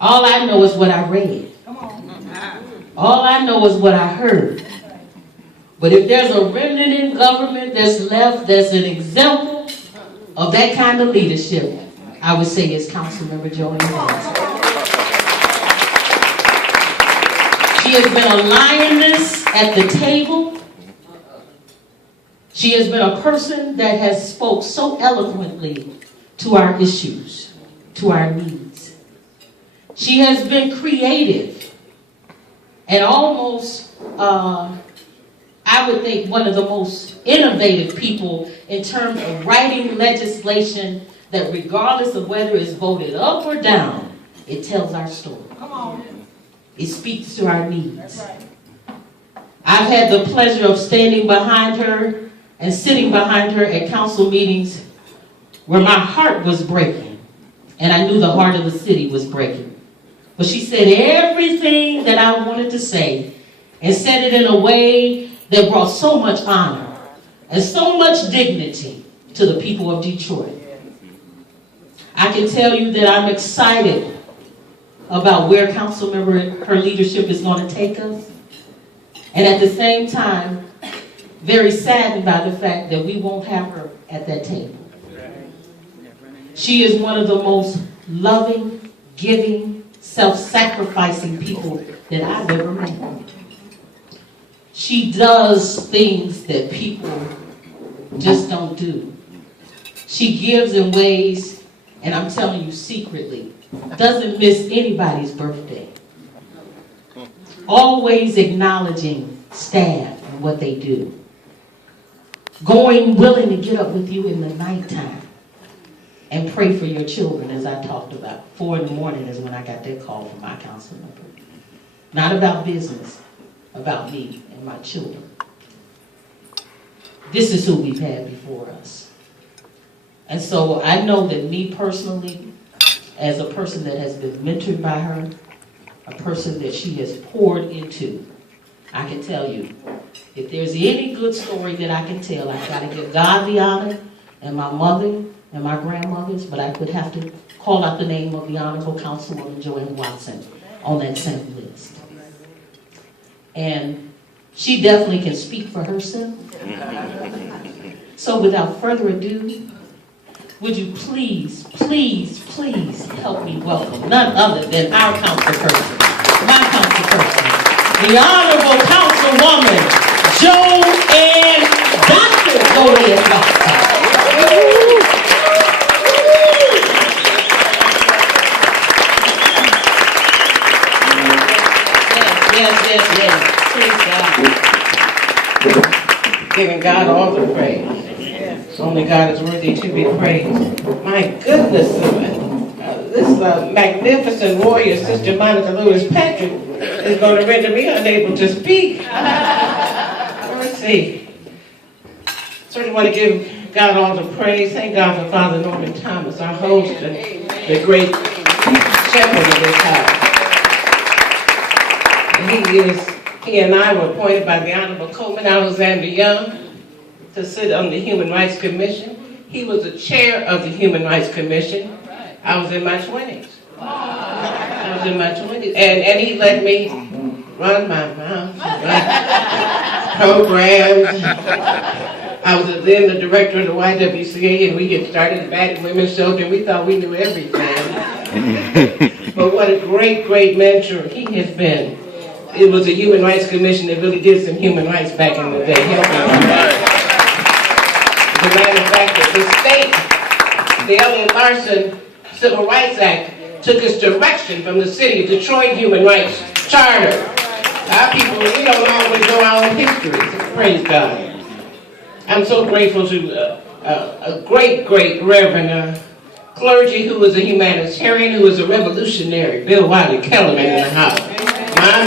All I know is what I read. All I know is what I heard. But if there's a remnant in government that's left, that's an example of that kind of leadership, I would say it's Councilmember Joann. She has been a lioness at the table. She has been a person that has spoke so eloquently to our issues, to our needs. She has been creative and almost, I would think, one of the most innovative people in terms of writing legislation that regardless of whether it's voted up or down, it tells our story. Come on. It speaks to our needs. I've had the pleasure of standing behind her and sitting behind her at council meetings where my heart was breaking and I knew the heart of the city was breaking. But she said everything that I wanted to say and said it in a way that brought so much honor and so much dignity to the people of Detroit. I can tell you that I'm excited about where Councilmember, her leadership is going to take us. And at the same time, very saddened by the fact that we won't have her at that table. She is one of the most loving, giving, self-sacrificing people that I've ever met. She does things that people just don't do. She gives in ways, and I'm telling you secretly, doesn't miss anybody's birthday. Always acknowledging staff and what they do. Going willing to get up with you in the nighttime and pray for your children, as I talked about. 4 in the morning is when I got that call from my council member. Not about business, about me and my children. This is who we've had before us. And so I know that me personally, as a person that has been mentored by her, a person that she has poured into, I can tell you, if there's any good story that I can tell, I've got to give God the honor and my mother and my grandmothers, but I would have to call out the name of the Honorable Councilwoman Joann Watson on that same list. And she definitely can speak for herself. So without further ado, would you please, please, please help me welcome none other than our councilperson, my councilperson, the Honorable Councilwoman Joann Dr. Joann Watson. Yes. Praise God. Giving God all the praise. Only God is worthy to be praised. My goodness, this magnificent warrior, Sister Monica Lewis Patrick, is going to render me unable to speak. Let's see. Certainly want to give God all the praise. Thank God for Father Norman Thomas, our host and the great shepherd of this house. He and I were appointed by the Honorable Coleman Alexander Young to sit on the Human Rights Commission. He was the chair of the Human Rights Commission. I was in my 20s. And he let me run my mouth, run programs. I was then the director of the YWCA, and we had started a battered women's shelter, and we thought we knew everything. But what a great, great mentor he has been. It was a Human Rights Commission that really did some human rights back in the day. As a matter of fact, the Elliott Larson Civil Rights Act took its direction from the city of Detroit Human Rights Charter. Our people, we don't always know our own history. So praise God. I'm so grateful to a great, great Reverend clergy who was a humanitarian, who was a revolutionary, Bill Wiley Kellerman in the house. My.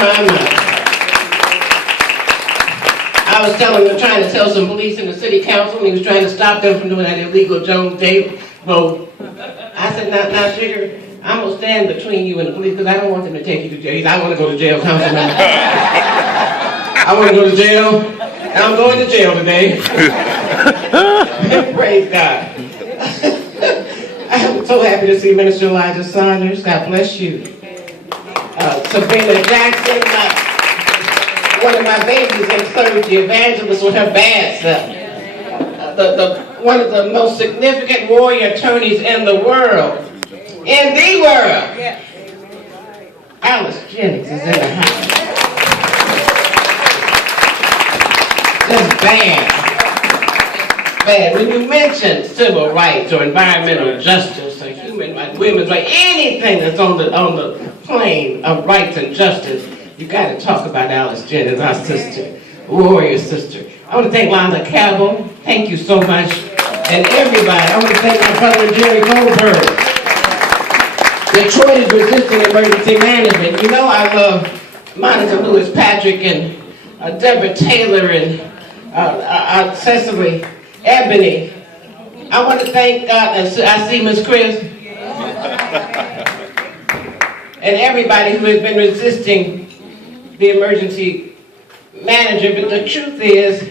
I was trying to tell some police in the city council, and he was trying to stop them from doing that illegal Jones Day vote. I said, now, sugar, I'm going to stand between you and the police because I don't want them to take you to jail. I want to go to jail, Councilman. I want to go to jail, and I'm going to jail today. Praise God. I'm so happy to see Minister Elijah Saunders. God bless you. Sabrina Jackson, one of my babies in clergy, evangelist with her bad self. One of the most significant warrior attorneys in the world. In the world. Alice Jennings is in the house. Just bad. Bad. When you mention civil rights or environmental justice or human rights, women's rights, anything that's on the plane of rights and justice, you got to talk about Alice Jennings, our sister, warrior sister. I want to thank Londa Cabell. Thank you so much. And everybody. I want to thank my brother Jerry Goldberg. Detroit is resisting emergency management. You know I love Monica Lewis Patrick and Deborah Taylor and Cecily Ebony. I want to thank God, and I see Miss Chris, and everybody who has been resisting the emergency manager. But the truth is,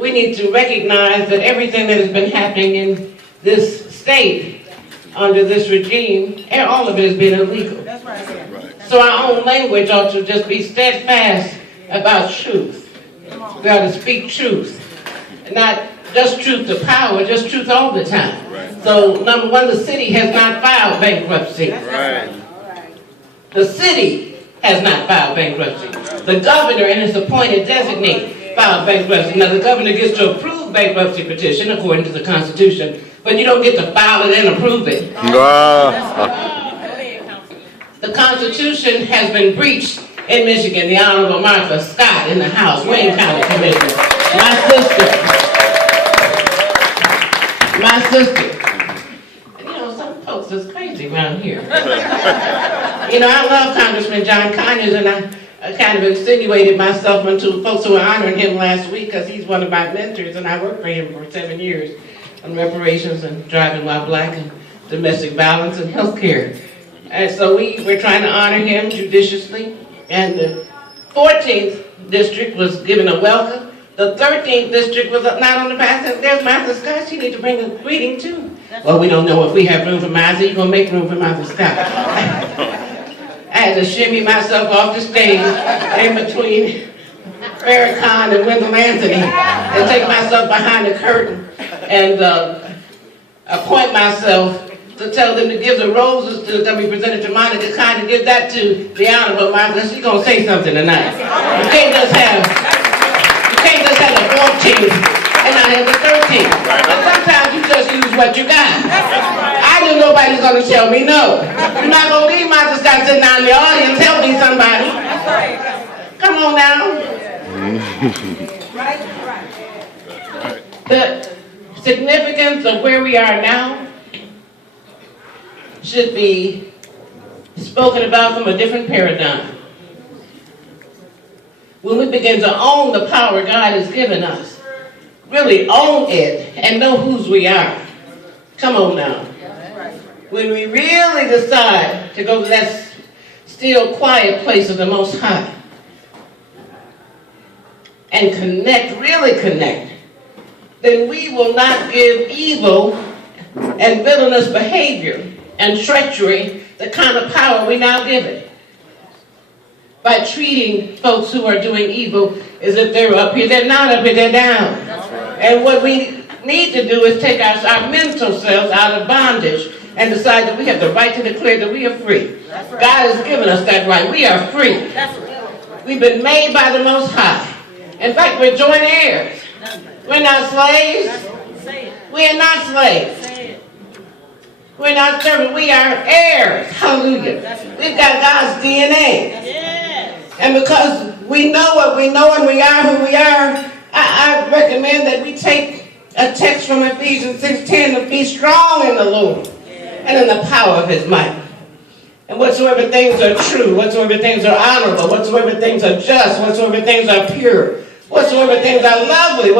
we need to recognize that everything that has been happening in this state under this regime, and all of it has been illegal. That's right. So our own language ought to just be steadfast about truth. We ought to speak truth, not just truth to power, just truth all the time. Right. So number one, the city has not filed bankruptcy. Right. The city has not filed bankruptcy. The governor and his appointed designate filed bankruptcy. Now the governor gets to approve bankruptcy petition according to the Constitution, but you don't get to file it and approve it. The Constitution has been breached in Michigan. The Honorable Martha Scott in the House, Wayne County Commissioner, my sister. And you know, some folks is crazy around here. You know, I love Congressman John Conyers, and I kind of insinuated myself into folks who were honoring him last week because he's one of my mentors, and I worked for him for 7 years on reparations and driving while black and domestic violence and health care. And so we're trying to honor him judiciously. And the 14th district was given a welcome. The 13th district was not on the path. There's Martha Scott. She needs to bring a greeting too. Well, we don't know if we have room for Martha. You're going to make room for Martha Scott. I had to shimmy myself off the stage in between Farrakhan and Wendell Anthony and take myself behind the curtain and appoint myself to tell them to give the roses to be presented to Monica Khan, to give that to the Honorable Monica. She's going to say something tonight. You can't just have the 14th and not have the 13th. But sometimes you just use what you got. I knew nobody's going to tell me no. You're not going to leave Monica Scott sitting down in the audience. Help me, somebody. Come on now. The significance of where we are now should be spoken about from a different paradigm. When we begin to own the power God has given us, really own it and know whose we are. Come on now. When we really decide to go to that still quiet place of the Most High and connect, really connect, then we will not give evil and villainous behavior and treachery the kind of power we now give it. By treating folks who are doing evil as if they're up here. They're not up here, they're down. And what we need to do is take our mental selves out of bondage and decide that we have the right to declare that we are free. God has given us that right. We are free. We've been made by the Most High. In fact, we're joint heirs. We're not slaves. We are not slaves. We're not servants. We are heirs. Hallelujah. We've got God's DNA. And because we know what we know and we are who we are, I recommend that we take a text from Ephesians 6:10 to be strong in the Lord and in the power of his might. And whatsoever things are true, whatsoever things are honorable, whatsoever things are just, whatsoever things are pure, whatsoever things are lovely,